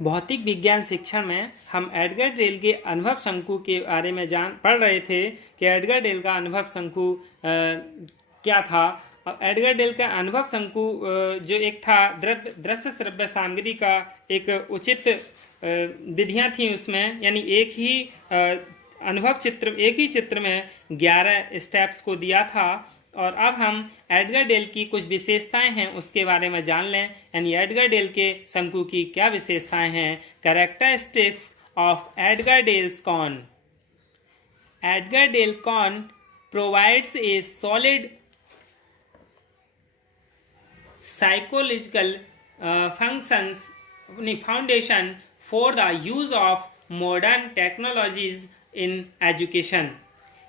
भौतिक विज्ञान शिक्षण में हम एडगर डेल के अनुभव शंकु के बारे में पढ़ रहे थे कि एडगर डेल का अनुभव शंकु क्या था। अब एडगर डेल का अनुभव शंकु जो एक था दृश्य श्रव्य सामग्री का एक उचित विधियां थी उसमें, यानी एक ही चित्र में 11 स्टेप्स को दिया था। और अब हम एडगर डेल की कुछ विशेषताएं हैं उसके बारे में जान लें, यानी एडगर डेल के शंकु की क्या विशेषताएं हैं। Characteristics of Edgar Dale's cone. Edgar Dale cone provides a solid psychological foundation for the use of modern technologies in education।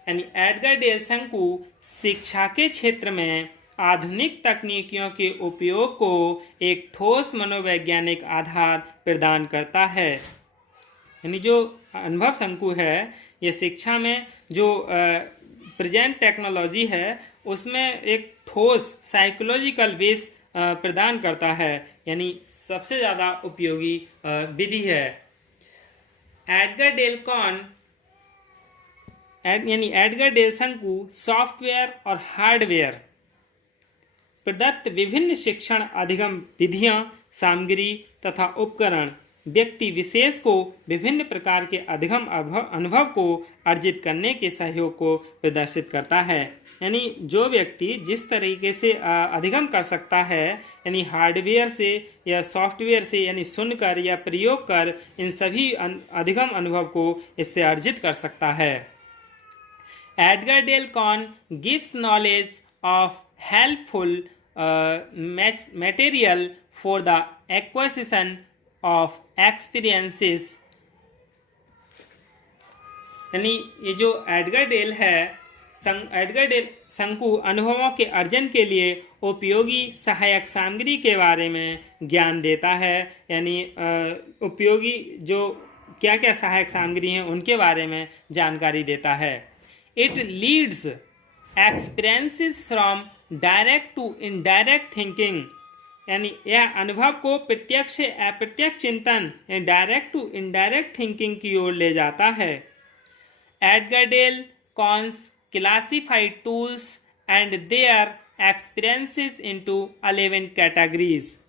यानी एडगर डेल शंकु शिक्षा के क्षेत्र में आधुनिक तकनीकियों के उपयोग को एक ठोस मनोवैज्ञानिक आधार प्रदान करता है। यानी जो अनुभव शंकु है ये शिक्षा में जो प्रेजेंट टेक्नोलॉजी है उसमें एक ठोस साइकोलॉजिकल बेस प्रदान करता है, यानी सबसे ज़्यादा उपयोगी विधि है। एडगर डेल कॉन यानी एडगर डेल शंकु सॉफ्टवेयर और हार्डवेयर प्रदत्त विभिन्न शिक्षण अधिगम विधियां, सामग्री तथा उपकरण व्यक्ति विशेष को विभिन्न प्रकार के अधिगम अनुभव को अर्जित करने के सहयोग को प्रदर्शित करता है। यानी जो व्यक्ति जिस तरीके से अधिगम कर सकता है, यानी हार्डवेयर से या सॉफ्टवेयर से, यानी सुनकर या प्रयोग कर इन सभी अधिगम अनुभव को इससे अर्जित कर सकता है। Edgar Dale cone gives knowledge of helpful material for the acquisition of experiences. यानी ये जो एडगर डेल है, एडगर डेल शंकु अनुभवों के अर्जन के लिए उपयोगी सहायक सामग्री के बारे में ज्ञान देता है। यानी उपयोगी जो क्या क्या सहायक सामग्री हैं उनके बारे में जानकारी देता है। It leads experiences from direct to indirect thinking. यानी यह अनुभव को प्रत्यक्ष से अप्रत्यक्ष चिंतन, डायरेक्ट टू इनडायरेक्ट थिंकिंग की ओर ले जाता है। Edgar Dale cones classified tools and their experiences into 11 categories।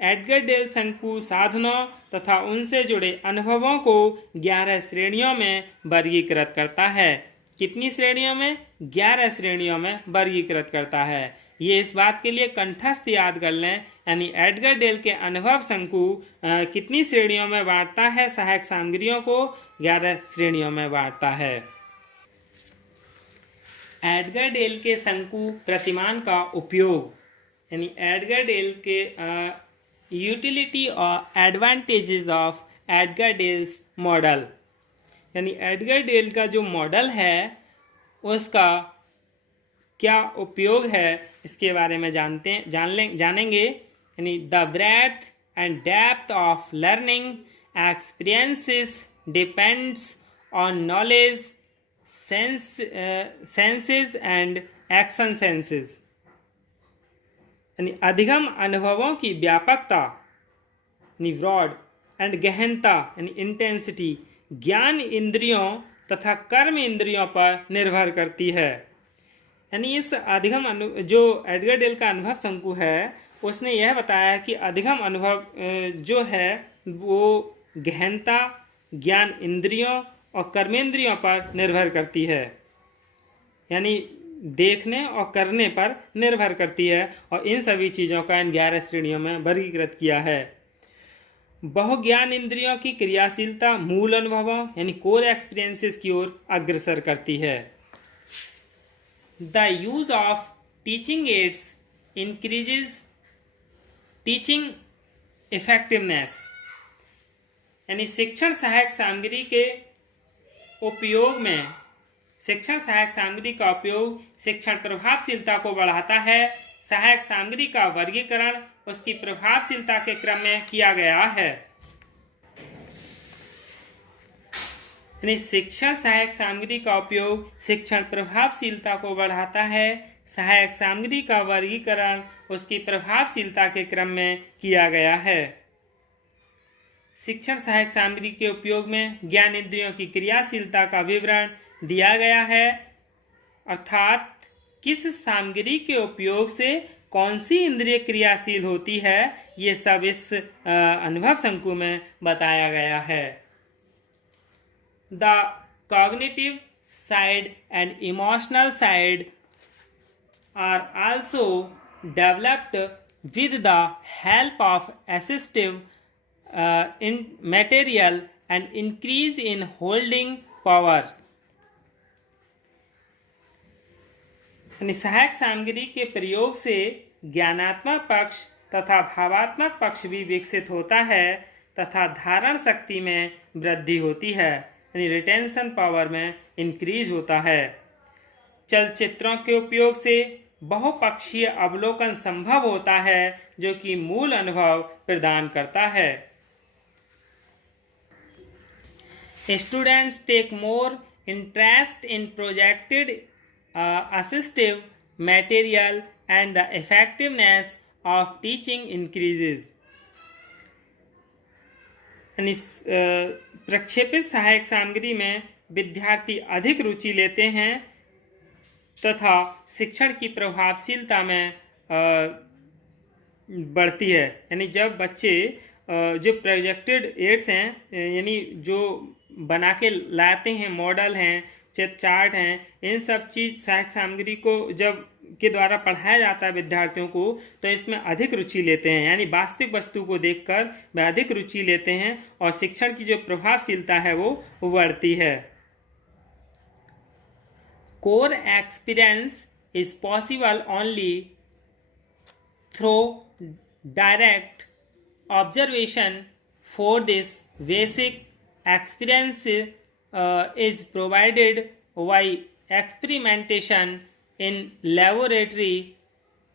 Edgar Dale शंकु साधनों तथा उनसे जुड़े अनुभवों को 11 श्रेणियों में वर्गीकृत करता है। कितनी श्रेणियों में? 11 श्रेणियों में वर्गीकृत करता है। ये इस बात के लिए कंठस्थ याद कर लें, यानी एडगर डेल के अनुभव शंकु कितनी श्रेणियों में बांटता है? सहायक सामग्रियों को 11 श्रेणियों में बांटता है। एडगर डेल के शंकु प्रतिमान का उपयोग, यानी एडगर डेल के यूटिलिटी और advantages of Edgar Dale's model. यानी एडगर डेल का जो मॉडल है उसका क्या उपयोग है इसके बारे में जानेंगे। यानी the breadth and depth of learning experiences depends on knowledge senses and action senses. यानी अधिगम अनुभवों की व्यापकता, यानी ब्रॉड, एंड गहनता, यानी इंटेंसिटी ज्ञान इंद्रियों तथा कर्म इंद्रियों पर निर्भर करती है। यानी इस अधिगम जो एडगर डेल का अनुभव शंकु है उसने यह बताया कि अधिगम अनुभव जो है वो गहनता, ज्ञान इंद्रियों और कर्मेंद्रियों पर निर्भर करती है, यानी देखने और करने पर निर्भर करती है। और इन सभी चीज़ों का इन 11 श्रेणियों में वर्गीकृत किया है। बहुज्ञान इंद्रियों की क्रियाशीलता मूल अनुभवों यानी कोर एक्सपीरियंसेस की ओर अग्रसर करती है। The use of teaching ads increases teaching effectiveness. यानी शिक्षण सहायक सामग्री के उपयोग में शिक्षण सहायक सामग्री का उपयोग शिक्षण प्रभावशीलता को बढ़ाता है। सहायक सामग्री का वर्गीकरण उसकी प्रभावशीलता के क्रम में किया गया है। यानी शिक्षण सहायक सामग्री का उपयोग शिक्षण प्रभावशीलता को बढ़ाता है। सहायक सामग्री का वर्गीकरण उसकी प्रभावशीलता के क्रम में किया गया है। शिक्षण सहायक सामग्री के उपयोग में ज्ञान इंद्रियों की क्रियाशीलता का विवरण दिया गया है, अर्थात किस सामग्री के उपयोग से कौन सी इंद्रिय क्रियाशील होती है, ये सब इस अनुभव शंकु में बताया गया है। The cognitive side and emotional side are also developed with the help of assistive in material and increase in holding power। सहायक सामग्री के प्रयोग से ज्ञानात्मक पक्ष तथा भावात्मक पक्ष भी विकसित होता है तथा धारण शक्ति में वृद्धि होती है, यानी रिटेंशन पावर में इंक्रीज होता है। चलचित्रों के उपयोग से बहुपक्षीय अवलोकन संभव होता है जो कि मूल अनुभव प्रदान करता है। Students take more interest in projected assistive material and the effectiveness of teaching increases. यानी प्रक्षेपित सहायक सामग्री में विद्यार्थी अधिक रुचि लेते हैं तथा शिक्षण की प्रभावशीलता में बढ़ती है। यानी जब बच्चे जो प्रोजेक्टेड एड्स हैं, यानी जो बना के लाते हैं, मॉडल हैं, चार्ट हैं, इन सब चीज़ सहायक सामग्री को जब के द्वारा पढ़ाया जाता है विद्यार्थियों को, तो इसमें अधिक रुचि लेते हैं, यानी वास्तविक वस्तु को देखकर वे अधिक रुचि लेते हैं और शिक्षण की जो प्रभावशीलता है वो बढ़ती है। Core experience is possible only through direct observation. For this, basic experience is provided by experimentation in laboratory,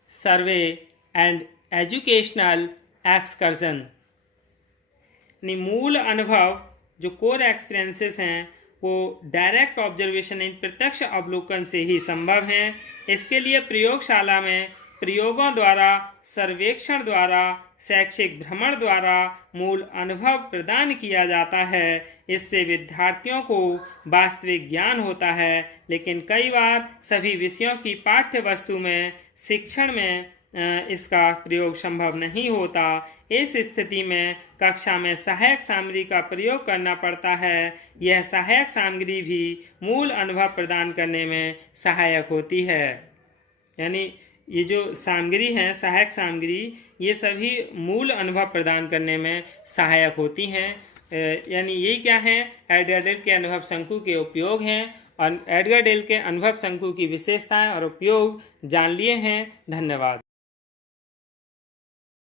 survey and educational excursion। मूल अनुभव जो कोर एक्सपीरियंसेस हैं वो डायरेक्ट ऑब्जर्वेशन, इन प्रत्यक्ष अवलोकन से ही संभव हैं। इसके लिए प्रयोगशाला में प्रयोगों द्वारा, सर्वेक्षण द्वारा, शैक्षिक भ्रमण द्वारा मूल अनुभव प्रदान किया जाता है। इससे विद्यार्थियों को वास्तविक ज्ञान होता है, लेकिन कई बार सभी विषयों की पाठ्य वस्तु में शिक्षण में इसका प्रयोग संभव नहीं होता। इस स्थिति में कक्षा में सहायक सामग्री का प्रयोग करना पड़ता है। यह सहायक सामग्री भी मूल अनुभव प्रदान करने में सहायक होती है। यानी ये जो सामग्री हैं, सहायक सामग्री, ये सभी मूल अनुभव प्रदान करने में सहायक होती हैं। यानी ये क्या हैं? एडगर डेल के अनुभव शंकु के उपयोग हैं और एडगर डेल के अनुभव शंकु की विशेषताएं और उपयोग जान लिए हैं। धन्यवाद।